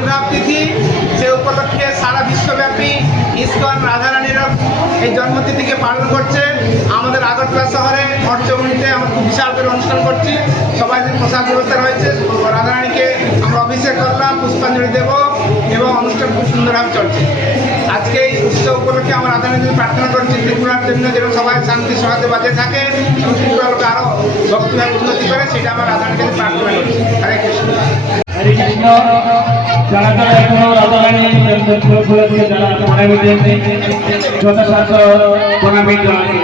আবির্ভাব তিথি, সে উপলক্ষে সারা বিশ্বব্যাপী ইসকন রাধারানীর এই জন্মতিথিকে পালন করছে। আমাদের আগরতলা শহরে মঠচৌমুনিতে আমরা খুব বিশাল করে অনুষ্ঠান করছি। সবাই প্রসাদ ব্যবস্থা রয়েছে। রাধারানীকে আমরা অভিষেক করলাম, পুষ্পাঞ্জলি দেব এবং অনুষ্ঠান খুব সুন্দরভাবে চলছে। আজকে এই উৎসব উপলক্ষে আমরা রাধারানীকে প্রার্থনা করছি ত্রিপুরার জন্য যেন সবাই শান্তি সহায়তা বাজে থাকে এবং ত্রিপুরাকে আরও ভক্তিভাবে উন্নতি করে, সেটা আমরা রাধারানীকে প্রার্থনা করছি। হরে কৃষ্ণ। হরে কৃষ্ণ। যারা যারা এখনো রাধারানী উপলক্ষে যারা প্রণামী দেননি যথাসাধ্য প্রণামী জানাই।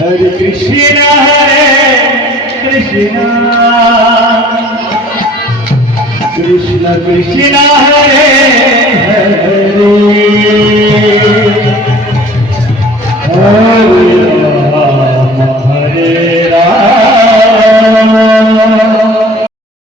Hare Krishna, Krishna Krishna, Hare Hare, Hare